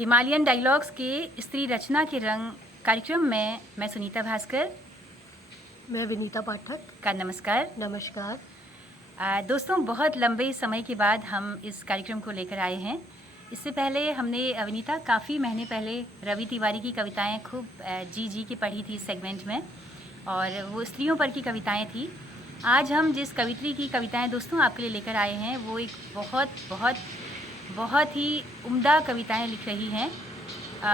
Himalayan dialogues के स्त्री रचना के रंग कार्यक्रम में मैं सुनीता भास्कर, मैं विनीता पाठक का नमस्कार। नमस्कार। दोस्तों, बहुत लंबे समय के बाद हम इस कार्यक्रम को लेकर आए हैं। इससे पहले हमने विनीता काफ़ी महीने पहले रवि तिवारी की कविताएं खूब जी के पढ़ी थी इस सेगमेंट में, और वो स्त्रियों पर की कविताएं थी। आज हम जिस कवित्री की कविताएं दोस्तों आपके लिए लेकर आए हैं वो एक बहुत बहुत बहुत ही उम्दा कविताएं लिख रही हैं।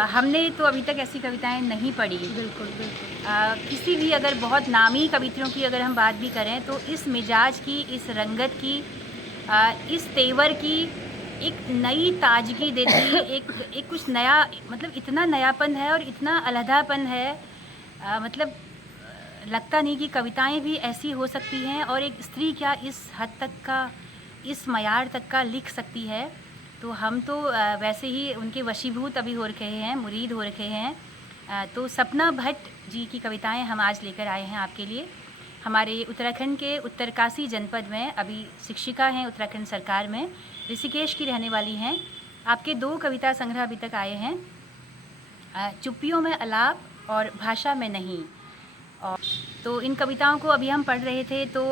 हमने तो अभी तक ऐसी कविताएं नहीं पढ़ी। बिल्कुल बिल्कुल। किसी भी अगर बहुत नामी कवित्रियों की अगर हम बात भी करें तो इस मिजाज की, इस रंगत की, इस तेवर की एक नई ताजगी देती एक कुछ नया, मतलब इतना नयापन है और इतना अलहदापन है। मतलब लगता नहीं कि कविताएं भी ऐसी हो सकती हैं और एक स्त्री क्या इस हद तक का, इस मयार तक का लिख सकती है। तो हम तो वैसे ही उनके वशीभूत अभी हो रखे हैं, मुरीद हो रखे हैं। तो सपना भट्ट जी की कविताएं हम आज लेकर आए हैं आपके लिए। हमारे उत्तराखंड के उत्तरकाशी जनपद में अभी शिक्षिका हैं उत्तराखंड सरकार में, ऋषिकेश की रहने वाली हैं। आपके 2 कविता संग्रह अभी तक आए हैं, चुप्पियों में अलाप और भाषा में नहीं। और तो इन कविताओं को अभी हम पढ़ रहे थे तो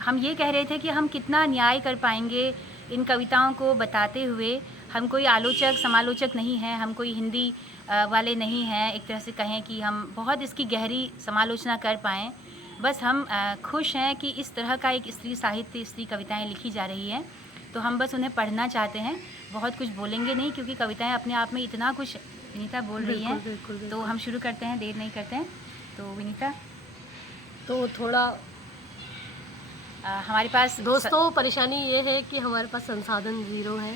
हम ये कह रहे थे कि हम कितना न्याय कर पाएंगे इन कविताओं को बताते हुए। हम कोई आलोचक समालोचक नहीं हैं, हम कोई हिंदी वाले नहीं हैं, एक तरह से कहें कि हम बहुत इसकी गहरी समालोचना कर पाएँ। बस हम खुश हैं कि इस तरह का एक स्त्री साहित्य, स्त्री कविताएं लिखी जा रही हैं, तो हम बस उन्हें पढ़ना चाहते हैं। बहुत कुछ बोलेंगे नहीं क्योंकि कविताएं अपने आप में इतना कुछ विनीता बोल रही हैं। बिल्कुल। तो हम शुरू करते हैं, देर नहीं करते हैं। तो विनीता, तो थोड़ा हमारे पास दोस्तों परेशानी ये है कि हमारे पास संसाधन ज़ीरो है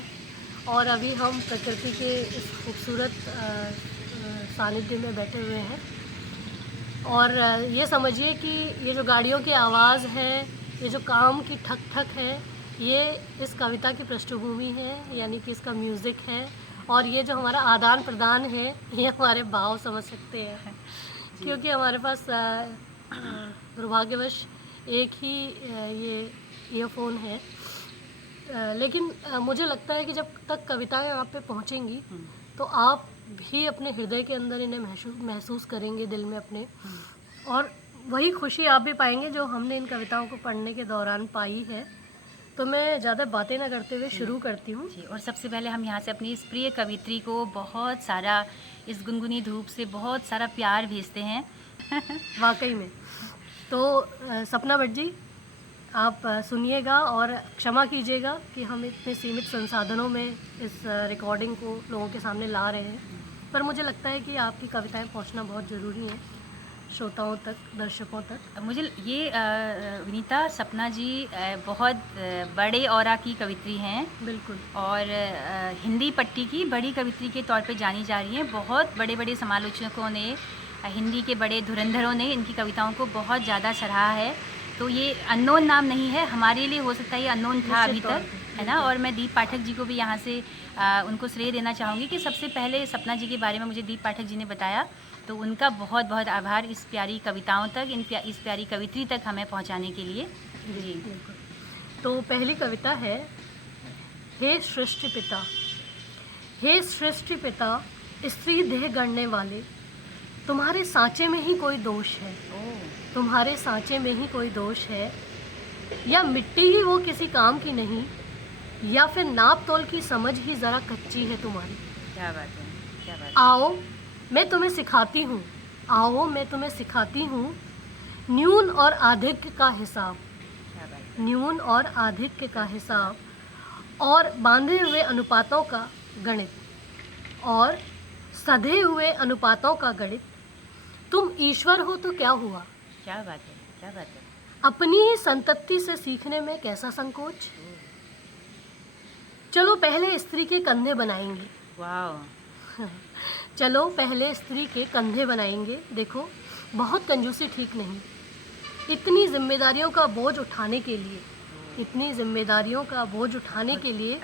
और अभी हम प्रकृति के इस खूबसूरत सानिध्य में बैठे हुए हैं। और ये समझिए कि ये जो गाड़ियों की आवाज़ है, ये जो काम की ठक ठक है, ये इस कविता की पृष्ठभूमि है, यानी कि इसका म्यूज़िक है। और ये जो हमारा आदान प्रदान है, ये हमारे भाव समझ सकते हैं क्योंकि हमारे पास दुर्भाग्यवश एक ही ये ईयरफोन है। लेकिन मुझे लगता है कि जब तक कविताएं आप पे पहुंचेंगी तो आप भी अपने हृदय के अंदर इन्हें महसूस करेंगे, दिल में अपने, और वही खुशी आप भी पाएंगे जो हमने इन कविताओं को पढ़ने के दौरान पाई है। तो मैं ज़्यादा बातें ना करते हुए शुरू करती हूँ जी। और सबसे पहले हम यहाँ से अपनी इस प्रिय कवित्री को बहुत सारा, इस गुनगुनी धूप से बहुत सारा प्यार भेजते हैं। वाकई में। तो सपना भट्ट जी, आप सुनिएगा और क्षमा कीजिएगा कि हम इतने सीमित संसाधनों में इस रिकॉर्डिंग को लोगों के सामने ला रहे हैं, पर मुझे लगता है कि आपकी कविताएं पहुंचना बहुत ज़रूरी है श्रोताओं तक, दर्शकों तक। मुझे ये विनीता, सपना जी बहुत बड़े औरा की कवित्री हैं। बिल्कुल। और हिंदी पट्टी की बड़ी कवित्री के तौर पे जानी जा रही हैं। बहुत बड़े बड़े समालोचकों ने, हिंदी के बड़े धुरंधरों ने इनकी कविताओं को बहुत ज़्यादा सराहा है। तो ये अननोन नाम नहीं है, हमारे लिए हो सकता है ये अननोन था अभी तक, है ना। और मैं दीप पाठक जी को भी यहाँ से उनको श्रेय देना चाहूँगी कि सबसे पहले सपना जी के बारे में मुझे दीप पाठक जी ने बताया, तो उनका बहुत बहुत आभार इस प्यारी कविताओं तक, इस प्यारी कवित्री तक हमें पहुँचाने के लिए। जी बिल्कुल। तो पहली कविता है, हे सृष्टि पिता। हे सृष्टि पिता, स्त्री देह गढ़ने वाले, तुम्हारे सांचे में ही कोई दोष है। तुम्हारे सांचे में ही कोई दोष है, या मिट्टी ही वो किसी काम की नहीं, या फिर नाप तोल की समझ ही ज़रा कच्ची है तुम्हारी। क्या बात है, क्या बात है। आओ मैं तुम्हें सिखाती हूँ, आओ मैं तुम्हें सिखाती हूँ न्यून और आधिक्य का हिसाब। क्या बात है। न्यून और आधिक्य का हिसाब और बांधे हुए अनुपातों का गणित, और सधे हुए अनुपातों का गणित। तुम ईश्वर हो तो क्या हुआ, क्या बात है, क्या बात है। अपनी ही संतति से सीखने में कैसा संकोच। चलो पहले स्त्री के कंधे बनाएंगे। वाह। चलो पहले स्त्री के कंधे बनाएंगे। देखो, बहुत कंजूसी ठीक नहीं। इतनी जिम्मेदारियों का बोझ उठाने के लिए, इतनी जिम्मेदारियों का बोझ उठाने के लिए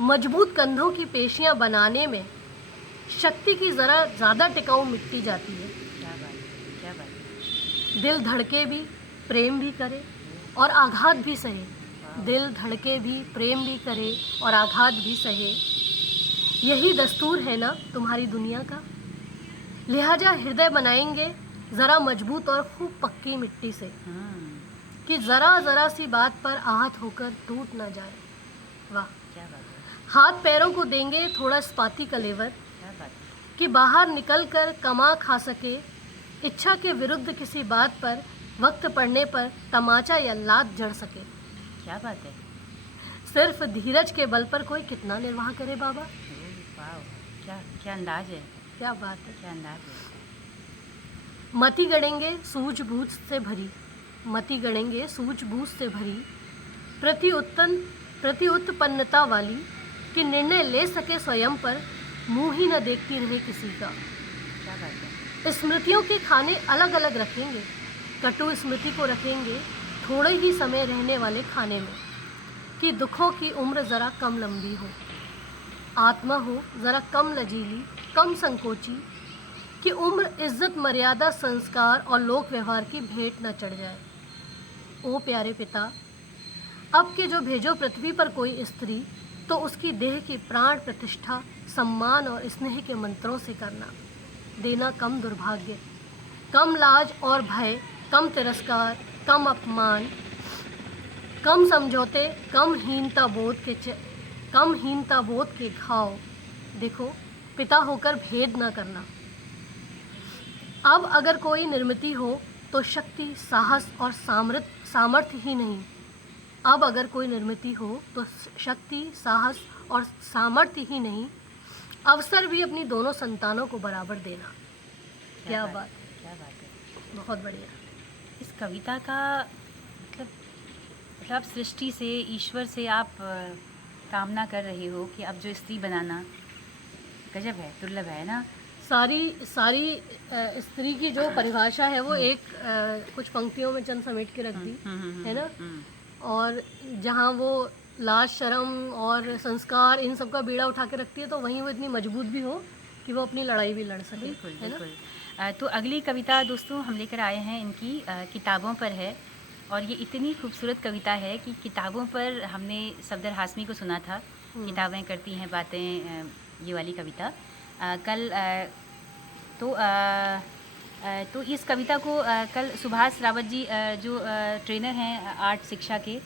मजबूत कंधों की पेशियां बनाने में शक्ति की ज़रा ज़्यादा टिकाऊ मिटती जाती है। क्या बात है, क्या बात है। दिल धड़के भी, प्रेम भी करे और आघात भी सहे। दिल धड़के भी, प्रेम भी करे और आघात भी सहे। यही दस्तूर है ना तुम्हारी दुनिया का। लिहाजा हृदय बनाएंगे ज़रा मजबूत और खूब पक्की मिट्टी से, कि ज़रा ज़रा सी बात पर आहत होकर टूट ना जाए। वाह, क्या बात है, हाथ पैरों को देंगे थोड़ा इस्पाती कलेवर, क्या बात है, कि बाहर निकल कर कमा खा सके। इच्छा के विरुद्ध किसी बात पर वक्त पड़ने पर तमाचा या लात जड़ सके। क्या बात है। सिर्फ धीरज के बल पर कोई कितना निर्वाह करे बाबा। वाह, क्या क्या अंदाज है, क्या बात है। क्या अंदाज है। मति गढ़ेंगे सूझबूझ से भरी, मति गढ़ेंगे सूझबूझ से भरी, प्रति उत्पन्नता वाली, कि निर्णय ले सके स्वयं पर, मुंह ही न देखती रहे किसी का। क्या बात है। स्मृतियों के खाने अलग अलग रखेंगे, कटु स्मृति को रखेंगे थोड़े ही समय रहने वाले खाने में, कि दुखों की उम्र ज़रा कम लंबी हो, आत्मा हो ज़रा कम लचीली, कम संकोची, कि उम्र इज्जत मर्यादा संस्कार और लोक व्यवहार की भेंट न चढ़ जाए। ओ प्यारे पिता, अब के जो भेजो पृथ्वी पर कोई स्त्री, तो उसकी देह की प्राण प्रतिष्ठा सम्मान और स्नेह के मंत्रों से करना। देना कम दुर्भाग्य, कम लाज और भय, कम तिरस्कार, कम अपमान, कम समझौते, कम हीनता बोध के घाव। देखो, पिता होकर भेद न करना। अब अगर कोई निर्मिति हो तो शक्ति साहस और सामर्थ्य ही नहीं, अब अगर कोई निर्मिति हो तो शक्ति साहस और सामर्थ्य ही नहीं, अवसर भी अपनी दोनों संतानों को बराबर देना। क्या बात, क्या बात है। बहुत बढ़िया। इस कविता का मतलब सृष्टि से, ईश्वर से आप कामना कर रहे हो कि अब जो स्त्री बनाना गजब है, दुर्लभ है ना। सारी स्त्री की जो परिभाषा है वो एक कुछ पंक्तियों में चंद समेट के रख दी है ना। और जहाँ वो लाज शर्म और संस्कार इन सब का बीड़ा उठा के रखती है, तो वहीं वो इतनी मजबूत भी हो कि वो अपनी लड़ाई भी लड़ सके। बिल्कुल, है ना। बिल्कुल। तो अगली कविता दोस्तों हम लेकर आए हैं, इनकी किताबों पर है। और ये इतनी खूबसूरत कविता है कि किताबों पर हमने सफदर हाशमी को सुना था, किताबें करती हैं बातें, ये वाली कविता। कल तो इस कविता को कल सुभाष रावत जी जो ट्रेनर हैं आर्ट शिक्षा के,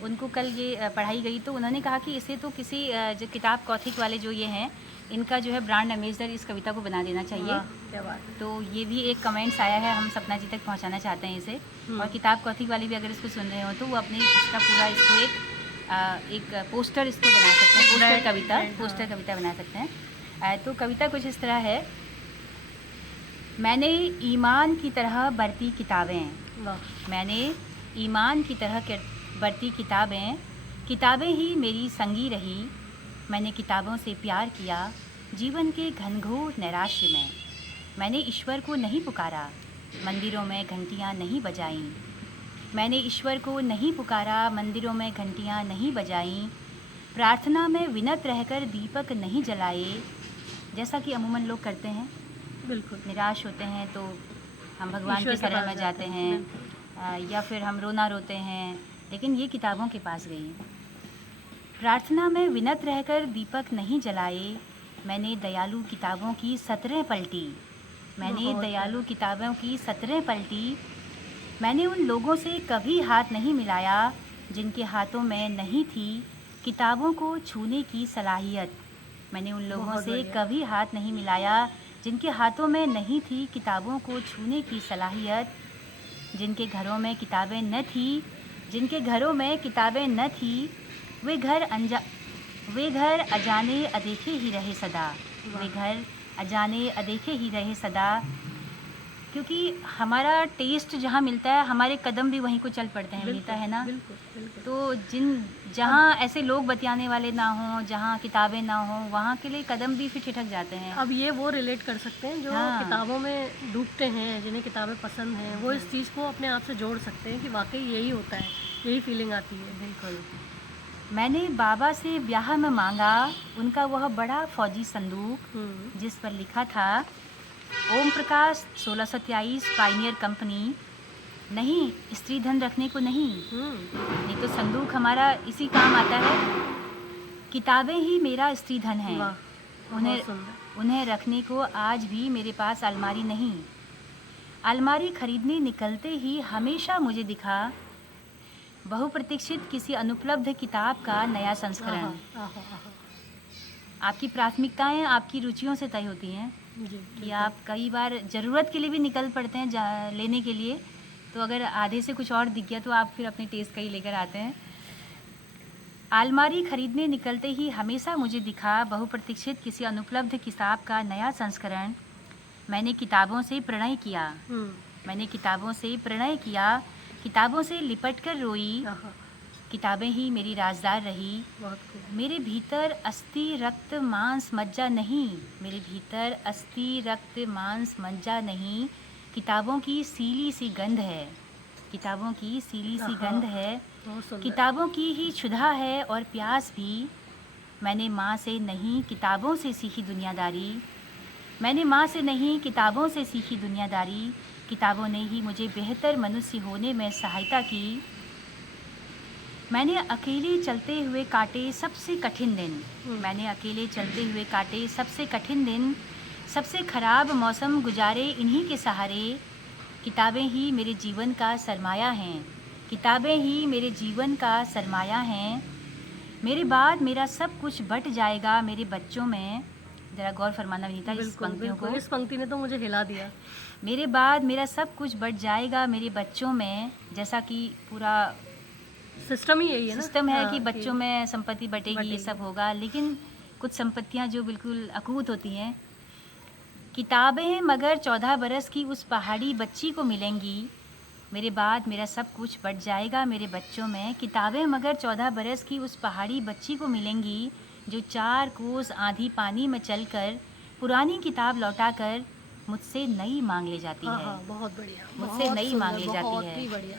उनको कल ये पढ़ाई गई, तो उन्होंने कहा कि इसे तो किसी जो किताब कौथिक वाले जो ये हैं, इनका जो है ब्रांड एम्बेसडर इस कविता को बना देना चाहिए। क्या बात है। तो ये भी एक कमेंट्स आया है, हम सपना जी तक पहुंचाना चाहते हैं इसे। और किताब कौथिक वाली भी अगर इसको सुन रहे हो तो वो अपने इसका पूरा इसको एक पोस्टर इसको बना सकते हैं, पोस्टर कविता बना सकते हैं। तो कविता कुछ इस तरह है। मैंने ईमान की तरह बरती किताबें, मैंने ईमान की तरह बरती किताबें, किताबें ही मेरी संगी रही। मैंने किताबों से प्यार किया जीवन के घनघोर नैराश्य में। मैंने ईश्वर को नहीं पुकारा, मंदिरों में घंटियाँ नहीं बजाईं। मैंने ईश्वर को नहीं पुकारा, मंदिरों में घंटियाँ नहीं बजाईं। प्रार्थना में विनत रहकर दीपक नहीं जलाए, जैसा कि अमूमन लोग करते हैं। बिल्कुल। निराश होते हैं तो हम भगवान के शरण में जाते हैं, या फिर हम रोना रोते हैं, लेकिन ये किताबों के पास गई। प्रार्थना में विनत रहकर दीपक नहीं जलाए। मैंने दयालु किताबों की 17 पलटी, मैंने दयालु किताबों की 17 पलटी। मैंने उन लोगों से कभी हाथ नहीं मिलाया जिनके हाथों में नहीं थी किताबों को छूने की सलाहियत। मैंने उन लोगों से कभी हाथ नहीं मिलाया जिनके हाथों में नहीं थी किताबों को छूने की सलाहियत। जिनके घरों में किताबें न थी, जिनके घरों में किताबें न थी, वे घर अजाने अदेखे ही रहे सदा, वे घर अजाने अदेखे ही रहे सदा। क्योंकि हमारा टेस्ट जहाँ मिलता है, हमारे कदम भी वहीं को चल पड़ते हैं, मिलता है ना। बिल्कुल, बिल्कुल। तो जहाँ ऐसे लोग बतियाने वाले ना हों, जहाँ किताबें ना हों, वहाँ के लिए कदम भी फिर ठिठक जाते हैं। अब ये वो रिलेट कर सकते हैं जो किताबों में डूबते हैं, जिन्हें किताबें पसंद हैं, वो इस चीज़ को अपने आप से जोड़ सकते हैं कि वाकई यही होता है, यही फीलिंग आती है। बिल्कुल। मैंने बाबा से ब्याह में मांगा उनका वह बड़ा फौजी संदूक, जिस पर लिखा था ओम प्रकाश 1623 पायनियर कंपनी। नहीं, स्त्री धन रखने को नहीं तो संदूक हमारा इसी काम आता है। किताबें ही मेरा स्त्री धन है। उन्हें बहुत सुंदर। उन्हें रखने को आज भी मेरे पास अलमारी नहीं। अलमारी खरीदने निकलते ही हमेशा मुझे दिखा बहुप्रतीक्षित किसी अनुपलब्ध किताब का नया संस्करण। आहा, आहा, आहा। आपकी प्राथमिकताएं आपकी रुचियों से तय होती हैं जी कि बिल्कुल। आप कई बार ज़रूरत के लिए भी निकल पड़ते हैं लेने के लिए, तो अगर आधे से कुछ और दिख गया तो आप फिर अपने टेस्ट का ही लेकर आते हैं। अलमारी खरीदने निकलते ही हमेशा मुझे दिखा बहुप्रतीक्षित किसी अनुपलब्ध किताब का नया संस्करण। मैंने किताबों से प्रणय किया, मैंने किताबों से प्रणय किया, किताबों से लिपट कर रोई। आहा, किताबें ही मेरी राजदार रही। बहुत खूब। मेरे भीतर अस्थि रक्त मांस मज्जा नहीं, मेरे भीतर अस्थि रक्त मांस मज्जा नहीं, किताबों की सीली सी गंध है, किताबों की सीली सी आहा, गंध है, बहुत सुंदर। किताबों की ही क्षुधा है और प्यास भी। मैंने माँ से नहीं किताबों से सीखी दुनियादारी, मैंने माँ से नहीं किताबों से सीखी दुनियादारी, किताबों ने ही मुझे बेहतर मनुष्य होने में सहायता की। मैंने अकेले चलते हुए काटे सबसे कठिन दिन, मैंने अकेले चलते हुए काटे सबसे कठिन दिन, सबसे खराब मौसम गुजारे इन्हीं के सहारे। किताबें ही मेरे जीवन का सरमाया हैं, किताबें ही मेरे जीवन का सरमाया हैं। मेरे बाद मेरा सब कुछ बट जाएगा मेरे बच्चों में। ज़रा गौर फरमाना विनीता इस बिल्कुल पंक्तियों को। बिल्कुल, इस पंक्ति ने तो मुझे हिला दिया। मेरे बाद मेरा सब कुछ बट जाएगा मेरे बच्चों में, जैसा कि पूरा सिस्टम ही यही है ना। सिस्टम है हाँ, कि बच्चों में संपत्ति बटेगी, ये सब होगा, लेकिन कुछ संपत्तियां जो बिल्कुल अकूत होती हैं। किताबें मगर 14 बरस की उस पहाड़ी बच्ची को मिलेंगी, मेरे बाद मेरा सब कुछ बट जाएगा मेरे बच्चों में। किताबें मगर 14 बरस की उस पहाड़ी बच्ची को मिलेंगी, जो 4 कोस आंधी पानी में चलकर पुरानी किताब लौटाकर मुझसे नई मांग ले जाती है। हाँ, बहुत बढ़िया। मुझसे बहुत नई सुंदर, मांग ले जाती बहुत है। ही बढ़िया।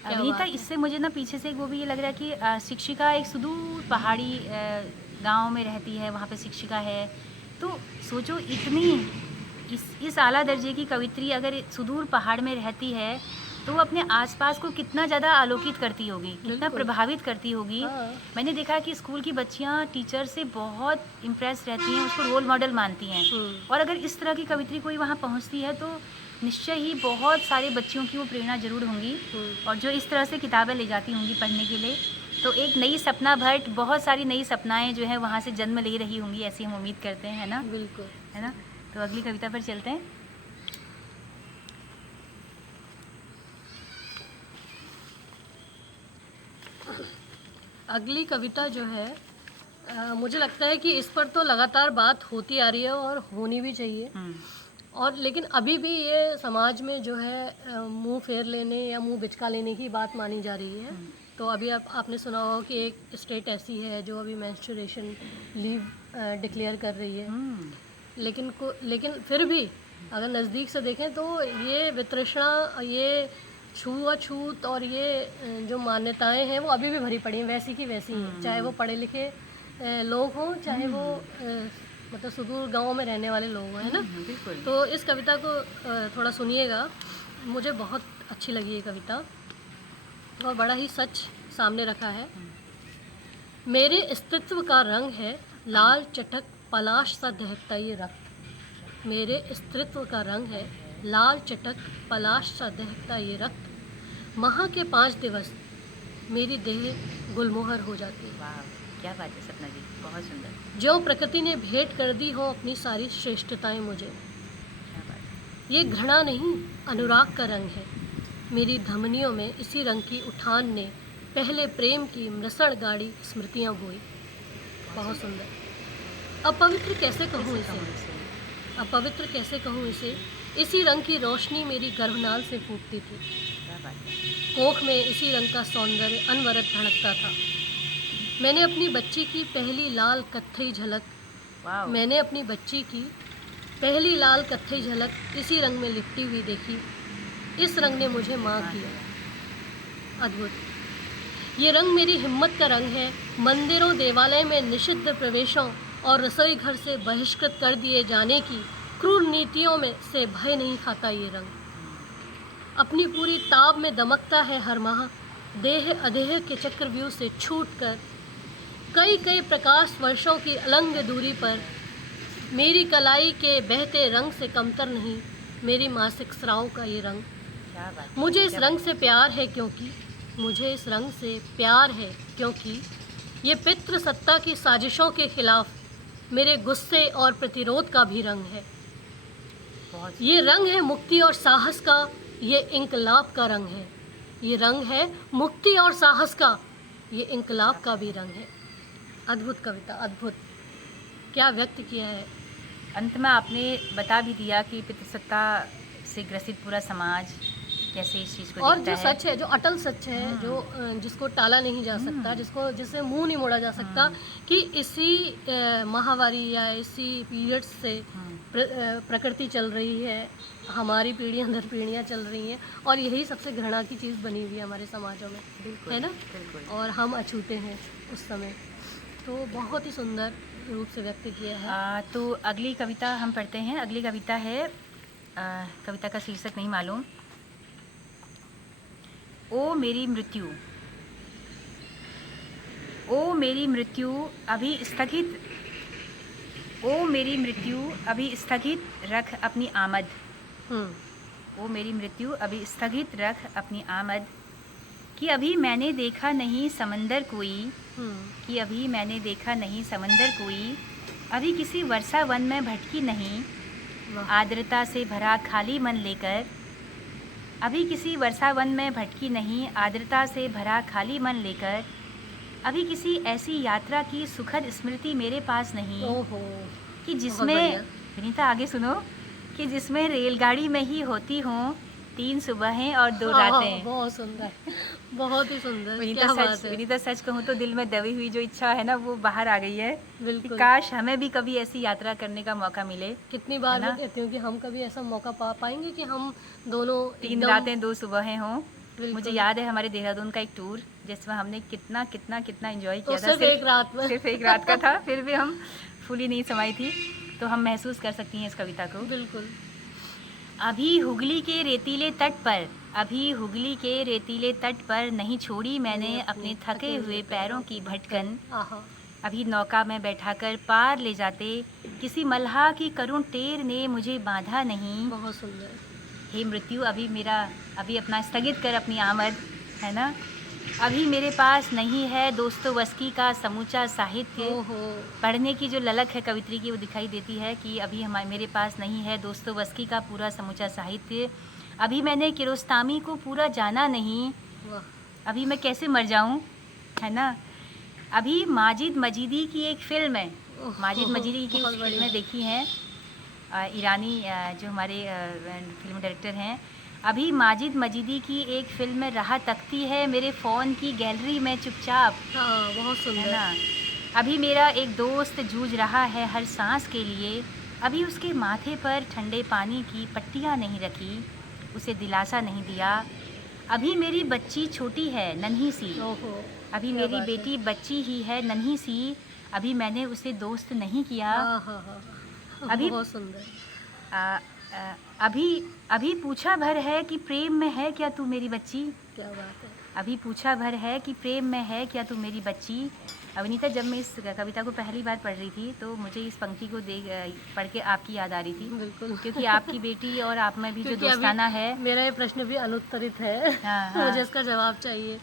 क्या अभिनीता, बात है। इससे मुझे ना पीछे से वो भी ये लग रहा है कि शिक्षिका एक सुदूर पहाड़ी गांव में रहती है, वहाँ पे शिक्षिका है। तो सोचो, इतनी इस आला दर्जे की कवित्री अगर सुदूर पहाड़ में रहती है तो वो अपने आसपास को कितना ज़्यादा आलोकित करती होगी, कितना बिल्कुल। प्रभावित करती होगी। हाँ। मैंने देखा कि स्कूल की बच्चियाँ टीचर से बहुत इम्प्रेस रहती हैं, उसको रोल मॉडल मानती हैं। और अगर इस तरह की कवित्री कोई वहाँ पहुँचती है तो निश्चय ही बहुत सारे बच्चियों की वो प्रेरणा जरूर होंगी, और जो इस तरह से किताबें ले जाती होंगी पढ़ने के लिए, तो एक नई सपना भट्ट, बहुत सारी नई सपनाएं जो है वहाँ से जन्म ले रही होंगी, ऐसी हम उम्मीद करते हैं, है ना? बिल्कुल, है ना? तो अगली कविता पर चलते हैं। अगली कविता जो है मुझे लगता है कि इस पर तो लगातार बात होती आ रही है और होनी भी चाहिए। और लेकिन अभी भी ये समाज में जो है मुंह फेर लेने या मुंह बिचका लेने की बात मानी जा रही है। तो अभी आपने सुना होगा कि एक स्टेट ऐसी है जो अभी मेंस्ट्रुएशन लीव डिक्लेयर कर रही है। लेकिन फिर भी अगर नज़दीक से देखें तो ये वितृष्णा, ये छूआछूत और ये जो मान्यताएं हैं वो अभी भी भरी पड़ी हैं, वैसी की वैसी हैं। चाहे वो पढ़े लिखे लोग हों, चाहे वो मतलब सुदूर गांव में रहने वाले लोग हैं, है ना? बिल्कुल। तो इस कविता को थोड़ा सुनिएगा, मुझे बहुत अच्छी लगी ये कविता और बड़ा ही सच सामने रखा है। मेरे अस्तित्व का रंग है लाल चटक पलाश सा दहकता ये रक्त। मेरे अस्तित्व का रंग है लाल चटक पलाश सा दहकता ये रक्त। माह के 5 दिवस मेरी देह गुलमोहर हो जाती है। वाह, क्या बात है सपना जी, बहुत सुंदर। जो प्रकृति ने भेंट कर दी हो अपनी सारी श्रेष्ठताएं मुझे। क्या बात है। ये घृणा नहीं, अनुराग का रंग है। मेरी धमनियों में इसी रंग की उठान ने पहले प्रेम की मृषण गाड़ी स्मृतियां बोई। बहुत सुंदर। अपवित्र कैसे कहूँ इसे, अपवित्र कैसे कहूँ इसे। इसी रंग की रोशनी मेरी गर्भनाल से फूटती थी। क्या बात है। कोख में इसी रंग का सौंदर्य अनवरत धड़कता था। मैंने अपनी बच्ची की पहली लाल कत्थई झलक वाह, मैंने अपनी बच्ची की पहली लाल कत्थई झलक इसी रंग में लिपटी हुई देखी। इस रंग ने मुझे माँ किया। अद्भुत। ये रंग मेरी हिम्मत का रंग है। मंदिरों, देवालय में निषिद्ध प्रवेशों और रसोई घर से बहिष्कृत कर दिए जाने की क्रूर नीतियों में से भय नहीं खाता ये रंग। अपनी पूरी ताब में दमकता है हर माह। देह अदेह के चक्रव्यूह से छूटकर कई कई प्रकाश वर्षों की अलंग दूरी पर मेरी कलाई के बहते रंग से कमतर नहीं मेरी मासिक स्राव का ये रंग। क्या बात, मुझे इस क्या रंग बात। से प्यार है क्योंकि मुझे इस रंग से प्यार है क्योंकि ये पितृ सत्ता की साजिशों के खिलाफ मेरे गुस्से और प्रतिरोध का भी रंग है। बहुत ये रंग है मुक्ति और साहस का, ये इंकलाब का रंग है। ये रंग है मुक्ति और साहस का, ये इंकलाब का भी रंग है। अद्भुत कविता, अद्भुत। क्या व्यक्त किया है। अंत में आपने बता भी दिया कि पितृसत्ता से ग्रसित पूरा समाज कैसे इस चीज़ को और देखता जो है। सच है, जो अटल सच है, जो जिसको टाला नहीं जा सकता, जिससे मुंह नहीं मोड़ा जा सकता, कि इसी माहवारी या इसी पीरियड्स से प्रकृति चल रही है, हमारी पीढ़ियां दर पीढ़ियां चल रही हैं, और यही सबसे घृणा की चीज़ बनी हुई है हमारे समाजों में, बिल्कुल, है ना। बिल्कुल। और हम अछूते हैं उस समय। तो बहुत ही सुंदर रूप से व्यक्त किया है। तो अगली कविता हम पढ़ते हैं। अगली कविता है, कविता का शीर्षक नहीं मालूम। ओ मेरी मृत्यु, ओ मेरी मृत्यु अभी स्थगित, ओ मेरी मृत्यु अभी स्थगित रख अपनी आमद। हम्म। ओ मेरी मृत्यु अभी स्थगित रख अपनी आमद, कि अभी मैंने देखा नहीं समंदर कोई, कि अभी मैंने देखा नहीं समंदर कोई, अभी किसी वर्षा वन में भटकी नहीं वाह। आर्द्रता से भरा खाली मन लेकर, अभी किसी वर्षा वन में भटकी नहीं आर्द्रता से भरा खाली मन लेकर, अभी किसी ऐसी यात्रा की सुखद स्मृति मेरे पास नहीं ओहो, कि बहुत जिसमें, बढ़िया। विनीता आगे सुनो, कि जिसमें रेलगाड़ी में ही होती हों 3 सुबहें और 2 हाँ, रातें। बहुत सुंदर, बहुत ही सुंदर। विनीता क्या सच, बात है। विनीता सच कहूँ तो दिल में दबी हुई जो इच्छा है ना, वो बाहर आ गई है कि बिल्कुल। काश हमें भी कभी ऐसी यात्रा करने का मौका मिले। कितनी बार है ना? मैं कहती हूँ कि हम कभी ऐसा मौका पा पाएंगे कि हम दोनों 3 एकदम। रातें 2 सुबहें हों। बिल्कुल। मुझे याद है हमारे देहरादून का एक टूर, जिसमें हमने कितना कितना कितना एंजॉय तो किया था। सिर्फ एक रात में। सिर्फ एक रात का था, फिर भी हम फुली नहीं समाई थी, तो हम महसूस कर सकती हैं इस कविता को। बिल्कुल। अभी हुगली के रेतीले तट पर, अभी हुगली के रेतीले तट पर नहीं छोड़ी मैंने अपने थके हुए पैरों की भटकन, आहा। अभी नौका में बैठाकर पार ले जाते किसी मल्हा की करुण टेर ने मुझे बांधा नहीं। बहुत सुंदर। हे मृत्यु अभी अपना स्थगित कर अपनी आमद, है ना। अभी मेरे पास नहीं है दोस्तोवस्की का समूचा साहित्य। ओहो। पढ़ने की जो ललक है कवित्री की वो दिखाई देती है कि अभी मेरे पास नहीं है दोस्तोवस्की का पूरा समूचा साहित्य। अभी मैंने किरोस्तामी को पूरा जाना नहीं, वाह। अभी मैं कैसे मर जाऊं, है ना। अभी माजिद मजीदी की एक फ़िल्म है, माजिद मजीदी की बहुत बढ़िया। फिल्में देखी हैं, ईरानी जो हमारे फिल्म डायरेक्टर हैं। अभी माजिद मजीदी की एक फ़िल्म राह तकती है मेरे फ़ोन की गैलरी में चुपचाप, हाँ, बहुत है सुंदर। ना। अभी मेरा एक दोस्त जूझ रहा है हर सांस के लिए, अभी उसके माथे पर ठंडे पानी की पट्टियाँ नहीं रखी, उसे दिलासा नहीं दिया। अभी मेरी बच्ची छोटी है नन्ही सी, ओहो। अभी क्या मेरी बात है। बेटी बच्ची ही है नन्ही सी, अभी मैंने उसे दोस्त नहीं किया। हाँ, हाँ, हाँ। अभी बहुत सुंदर। आ, आ, अभी अभी पूछा भर है कि प्रेम में है क्या तू मेरी बच्ची, क्या बात है। अभी पूछा भर है कि प्रेम में है क्या तू मेरी बच्ची। अवनीता, जब मैं इस कविता को पहली बार पढ़ रही थी तो मुझे इस पंक्ति को पढ़ के आपकी याद आ रही थी, बिल्कुल। क्योंकि आपकी बेटी और आप में भी जो क्योंकि अभी दोस्ताना है। मेरा ये प्रश्न भी अनुत्तरित है। हाँ, हाँ। मुझे इसका जवाब चाहिए।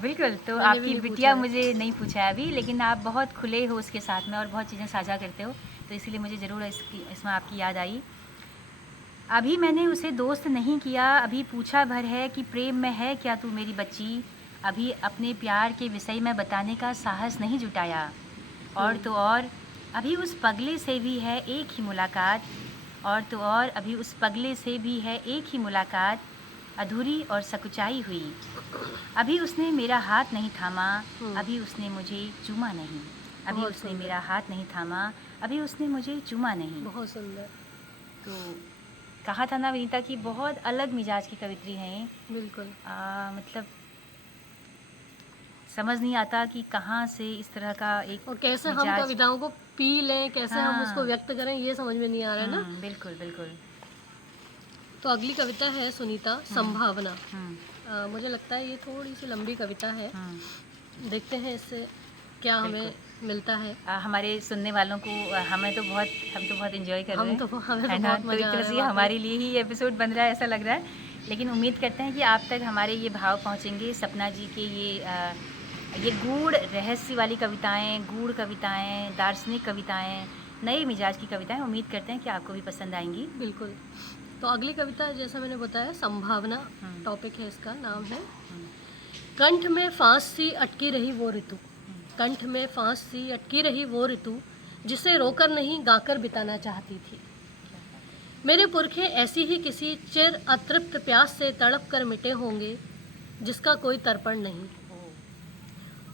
बिल्कुल, तो मैंने भी आपकी नहीं बिटिया पूछा है। मुझे नहीं पूछा है अभी, लेकिन आप बहुत खुले हो उसके साथ में और बहुत चीज़ें साझा करते हो, तो इसीलिए मुझे ज़रूर इसमें आपकी याद आई। अभी मैंने उसे दोस्त नहीं किया, अभी पूछा भर है कि प्रेम में है क्या तू मेरी बच्ची, अभी अपने प्यार के विषय में बताने का साहस नहीं जुटाया। और तो और अभी उस पगले से भी है एक ही मुलाकात, और तो और अभी उस पगले से भी है एक ही मुलाकात, अधूरी और सकुचाई हुई। अभी उसने मेरा हाथ नहीं थामा, अभी उसने मुझे चूमा नहीं, अभी बहुत उसने सुंदर। मेरा हाथ नहीं थामा, अभी उसने मुझे चूमा नहीं। बहुत सुंदर। तो कहा था ना विनीता की बहुत अलग मिजाज की कवित्री हैं ये। बिल्कुल। मतलब समझ नहीं आता कि कहाँ से इस तरह का एक और कैसे हम मिजाज। कविताओं को पी लें, कैसे हम उसको हाँ। व्यक्त करें, ये समझ में नहीं आ रहा है ना। बिल्कुल बिल्कुल। तो अगली कविता है सुनीता, संभावना। हम्म, मुझे लगता है ये थोड़ी सी लंबी कविता है। देखते हैं इससे क्या हमें मिलता है। हमारे सुनने वालों को हम तो बहुत एंजॉय कर रहे हैं, हमें है तो ना। बहुत तो मज़ा एक आ तरह रहा से है ये वाकई। हमारे लिए ही एपिसोड बन रहा है ऐसा लग रहा है, लेकिन उम्मीद करते हैं कि आप तक हमारे ये भाव पहुँचेंगे। सपना जी के ये गूढ़ रहस्य वाली कविताएं, गूढ़ कविताएं, दार्शनिक कविताएं, नए मिजाज की कविताएं, उम्मीद करते हैं कि आपको भी पसंद आएंगी। बिल्कुल। तो अगली कविता जैसा मैंने बताया संभावना हम्म। टॉपिक है, इसका नाम है हम्म, कंठ में फांस सी अटकी रही वो ऋतु। कंठ में फांस सी अटकी रही वो ऋतु जिसे रोकर नहीं गाकर बिताना चाहती थी। मेरे पुरखे ऐसी ही किसी चिर अतृप्त प्यास से तड़प कर मिटे होंगे जिसका कोई तर्पण नहीं।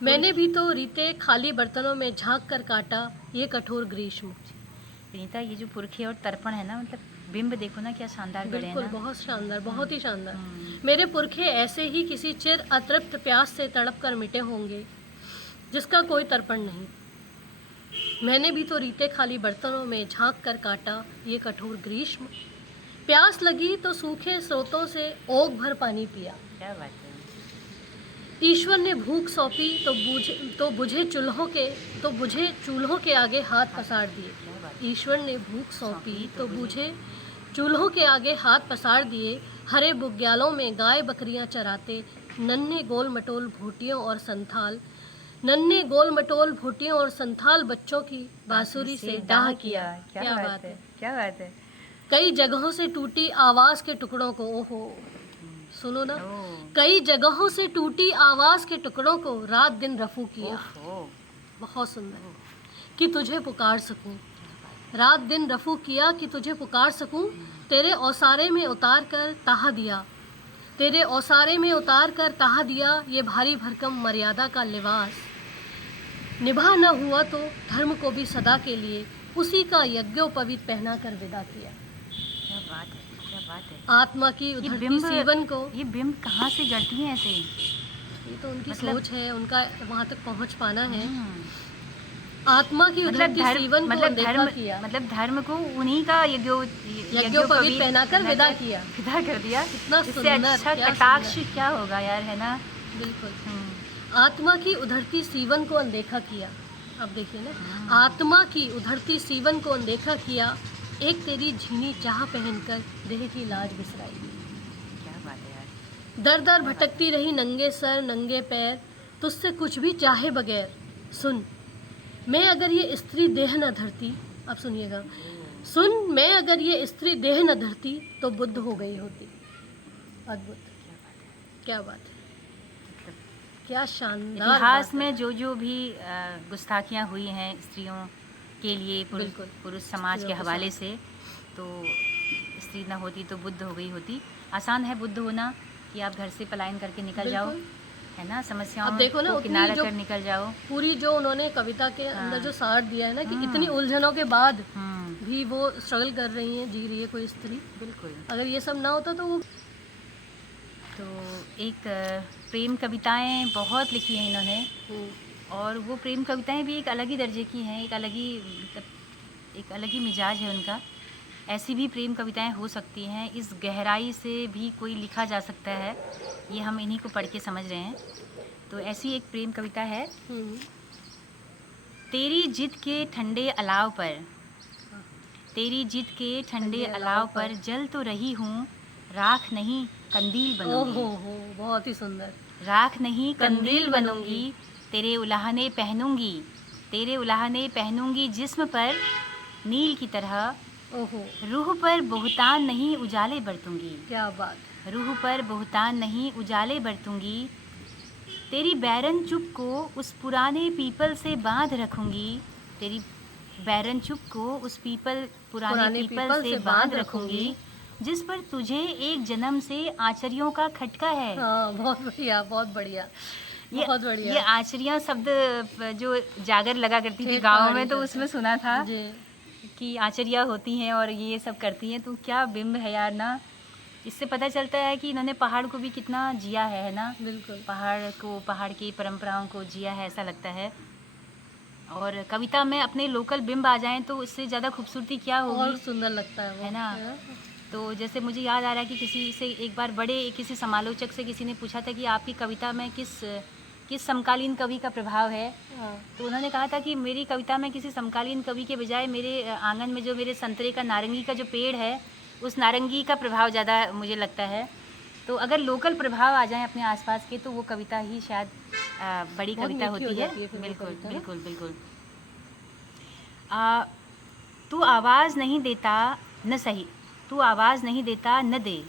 मैंने भी तो रीते खाली बर्तनों में झांक कर काटा ये कठोर ग्रीष्म। रीता, ये जो पुरखे और तर्पण है ना, मतलब बिंब देखो ना क्या शानदार गढ़े हैं बिल्कुल, ना। बहुत शानदार, बहुत ही शानदार। हम्म। मेरे पुरखे ऐसे ही किसी चिर अतृप्त प्यास से तड़प कर मिटे होंगे जिसका कोई तर्पण नहीं। मैंने भी तो रीते खाली बर्तनों में झांक कर काटा ये कठोर ग्रीष्म। प्यास लगी तो सूखे स्रोतों से ओग भर पानी पिया। क्या बात है। ईश्वर ने भूख सौंपी तो बुझे चूल्हों के आगे हाथ पसार दिए। क्या बात। ईश्वर ने भूख सौंपी तो बुझे चूल्हों के आगे हाथ पसार दिए। हरे बुग्यालों में गाय बकरियां चराते नन्हे गोल मटोल भोटियों और संथाल बच्चों की बांसुरी से डाह किया। क्या बात है, क्या बात है। कई जगहों से टूटी आवाज के टुकड़ों को, ओहो सुनो ना, ओह, कई जगहों से टूटी आवाज के टुकड़ों को रात दिन रफू किया। ओह, बहुत सुंदर। कि तुझे पुकार सकूं, रात दिन रफू किया कि तुझे पुकार सकूं। तेरे औसारे में उतार कर ताहा दिया, तेरे औसारे में उतार कर ताहा दिया ये भारी भरकम मर्यादा का लिबास। निभा न हुआ तो धर्म को भी सदा के लिए उसी का यज्ञोपवीत पहना कर विदा किया। क्या बात है, क्या बात है। आत्मा की ये उधरती बिंब, सीवन को, ये बिंब कहाँ से गढ़ती हैं ऐसे। ये तो उनकी मतलब- सोच है, उनका वहाँ तक पहुँच पाना है। हम्म। आत्मा की मतलब उधरती धर्म, सीवन को मतलब अनदेखा धर्म, किया, मतलब धर्म को उन्हीं का यज्ञोपवीत पहनाकर विदा किया। विदा कर दिया। कितना इससे सुंदर, अच्छा क्या कटाक्ष सुंदर। क्या होगा यार, है ना। बिल्कुल। आत्मा की उधरती सीवन को अनदेखा किया। अब देखिए ना, आत्मा की उधरती सीवन को अनदेखा किया। एक तेरी झीनी चाह पहनकर देह की लाज बिसराई। क्या बात है यार। दर दर भटकती रही नंगे सर नंगे पैर, तुझसे कुछ भी चाहे बगैर। सुन, मैं अगर ये स्त्री देह न धरती, अब सुनिएगा, सुन, मैं अगर ये स्त्री देह न धरती तो बुद्ध हो गई होती। अद्भुत, क्या बात है, क्या शानदार इतिहास बात है। में जो भी गुस्ताखियाँ हुई हैं स्त्रियों के लिए, बिल्कुल। पुरुष समाज के स्त्रियों के हवाले से, तो स्त्री ना होती तो बुद्ध हो गई होती। आसान है बुद्ध होना कि आप घर से पलायन करके निकल जाओ, बिल्कुल। है ना। समस्याओं अब देखो ना, को उतनी किनारा जो कर निकल जाओ। पूरी जो उन्होंने कविता के अंदर हाँ। जो सार दिया है ना, कि हाँ। इतनी उलझनों के बाद हम्म, भी वो स्ट्रगल कर रही हैं, जी रही है कोई स्त्री। बिल्कुल। अगर ये सब ना होता तो वो, तो एक प्रेम कविताएं बहुत लिखी हैं इन्होंने, और वो प्रेम कविताएं भी एक अलग ही दर्जे की हैं, एक अलग ही, मतलब एक अलग ही मिजाज है उनका। ऐसी भी प्रेम कविताएं हो सकती हैं, इस गहराई से भी कोई लिखा जा सकता है, ये हम इन्हीं को पढ़ के समझ रहे हैं। तो ऐसी एक प्रेम कविता है। तेरी जिद के ठंडे अलाव पर, तेरी जिद के ठंडे अलाव पर जल तो रही हूँ, राख नहीं कंदील बनूंगी। ओहो, बहुत ही सुंदर। राख नहीं कंदील कंदील बनूंगी, तेरे उलाहने पहनूंगी, तेरे उलाहने पहनूंगी जिस्म पर नील की तरह। ओहो, रूह पर बहुतान नहीं उजाले बरतूंगी, क्या बात। रूह पर बहुतान नहीं उजाले बरतूंगी। तेरी बैरन चुप को उस पुराने पीपल से बांध रखूंगी, तेरी बैरन चुप को उस पुराने पीपल से बांध रखूंगी, जिस पर तुझे एक जन्म से आचरियों का खटका है। हाँ, बहुत बढ़िया, बहुत बढ़िया, बहुत बढ़िया। ये आचरियाँ शब्द जो जागर लगा करती थी ठेठ गाँव पहाड़ी में, तो करते। उसमें सुना था जी, कि आचरियाँ होती हैं और ये सब करती हैं। तो क्या बिंब है यार ना। इससे पता चलता है कि इन्होंने पहाड़ को भी कितना जिया है ना। बिल्कुल। पहाड़ की परंपराओं को जिया है, ऐसा लगता है। और कविता में अपने लोकल बिंब आ जाएं तो इससे ज़्यादा खूबसूरती क्या और होगी, सुंदर लगता है वो, है ना। तो जैसे मुझे याद आ रहा है कि किसी से एक बार बड़े किसी समालोचक से किसी ने पूछा था कि आपकी कविता में किस किस समकालीन कवि का प्रभाव है। हाँ। तो उन्होंने कहा था कि मेरी कविता में किसी समकालीन कवि के बजाय मेरे आंगन में जो मेरे संतरे का नारंगी का जो पेड़ है, उस नारंगी का प्रभाव ज़्यादा मुझे लगता है। तो अगर लोकल प्रभाव आ जाएं अपने आसपास के, तो वो कविता ही शायद बड़ी बहुत कविता मीठी हो होती है। जाती है फिर वो बिल्कुल कविता ना। बिल्कुल बिल्कुल। तू आवाज़ नहीं देता न सही, तू आवाज़ नहीं देता न दे,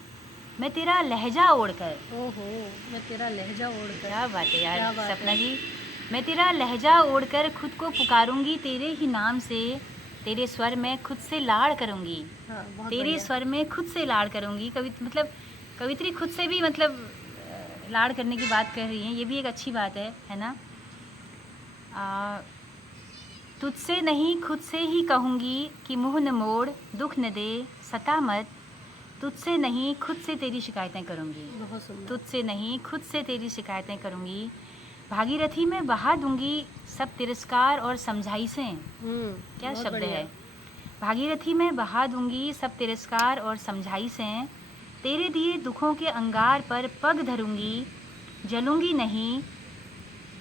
मैं तेरा लहजा ओढ़कर। ओहो, मैं तेरा लहजा ओढ़कर। क्या बात है क्या यार बात सपना है। जी। मैं तेरा लहजा ओढ़कर खुद को पुकारूंगी तेरे ही नाम से, तेरे स्वर में खुद से लाड़ करूंगी, हाँ, बहुत तेरे बढ़िया। स्वर में खुद से लाड़ करूंगी। मतलब कवित्री खुद से भी मतलब लाड़ करने की बात कर रही हैं, ये भी एक अच्छी बात है ना। तुझसे नहीं खुद से ही कहूँगी कि मुँह न मोड़, दुख न दे, सता मत। तुझसे नहीं खुद से तेरी शिकायतें करूँगी, बहुत सुंदर। तुझसे नहीं खुद से तेरी शिकायतें करूँगी। भागीरथी में बहा दूंगी सब तिरस्कार और समझाई से। क्या बहुत शब्द बढ़िया। है। भागीरथी में बहा दूंगी सब तिरस्कार और समझाई से, तेरे दिए दुखों के अंगार पर पग धरूंगी, जलूंगी नहीं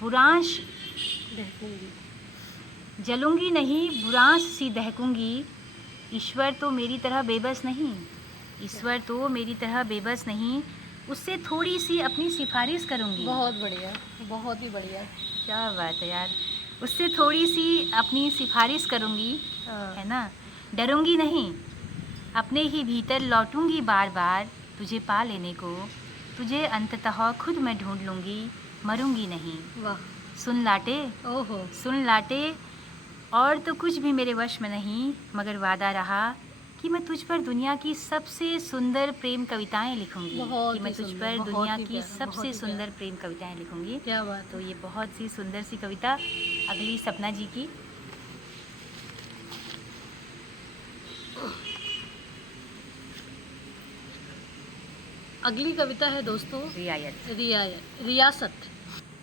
बुरांश, दहकूंगी। जलूंगी नहीं बुरांश सी दहकूंगी। ईश्वर तो मेरी तरह बेबस नहीं, ईश्वर तो मेरी तरह बेबस नहीं, उससे थोड़ी सी अपनी सिफारिश करूंगी। बहुत बढ़िया, बहुत ही बढ़िया। क्या बात है यार। उससे थोड़ी सी अपनी सिफारिश करूंगी, हाँ। है ना। डरूंगी नहीं, अपने ही भीतर लौटूंगी बार बार तुझे पा लेने को, तुझे अंततः खुद मैं ढूंढ लूंगी, मरूंगी नहीं। वाह। सुन लाटे, ओहो। सुन लाटे, और तो कुछ भी मेरे वश में नहीं, मगर वादा रहा कि मैं तुझ पर दुनिया की सबसे सुंदर प्रेम कविताएं लिखूंगी, बहुत कि मैं ही तुझ सुंदर, पर बहुत दुनिया ही की प्यारा, बहुत सबसे ही सुंदर प्यारा। प्रेम कविताएं लिखूंगी। क्या बात तो है। ये बहुत सी सुंदर सी कविता अगली सपना जी की। अगली कविता है दोस्तों रियायत। रियासत।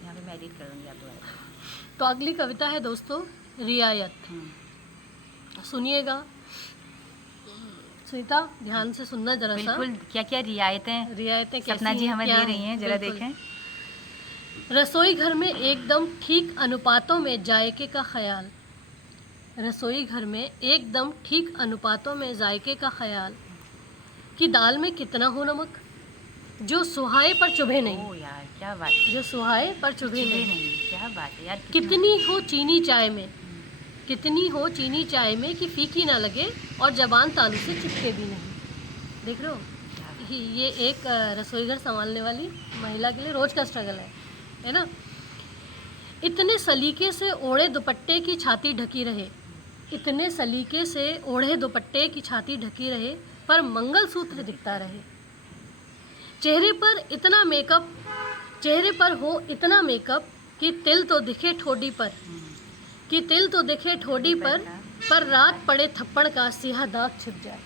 यहाँ पे मैं एडिट करूँगी आप दोबारा। तो अगली कविता है दोस्तों रियायत। सुनिएगा सुनीता, ध्यान से सुनना जरा सा। बिल्कुल। क्या क्या रियायतें रियायतें कैसी सपना जी हैं, हमें क्या दे रही हैं, जरा बिल्कुल। देखें। रसोई घर में एकदम ठीक अनुपातों में जायके का ख्याल, रसोई घर में एकदम ठीक अनुपातों में जायके का ख्याल, कि दाल में कितना हो नमक, जो सुहाए पर चुभे नहीं। ओ यार क्या बात है। जो सुहाए पर चुभे चुभे नहीं। नहीं, क्या बात है यार। कितनी हो चीनी चाय में, कितनी हो चीनी चाय में कि फीकी ना लगे और जबान तालू से चिपके भी नहीं। देख रहे हो, ये एक रसोई घर संभालने वाली महिला के लिए रोज का स्ट्रगल है ना। इतने सलीके से ओढ़े दुपट्टे की छाती ढकी रहे, इतने सलीके से ओढ़े दुपट्टे की छाती ढकी रहे, पर मंगलसूत्र दिखता रहे। चेहरे पर इतना मेकअप, चेहरे पर हो इतना मेकअप कि तिल तो दिखे ठोडी पर, कि तिल तो दिखे ठोडी पर रात पड़े थप्पड़ का सिया दाग छिप जाए।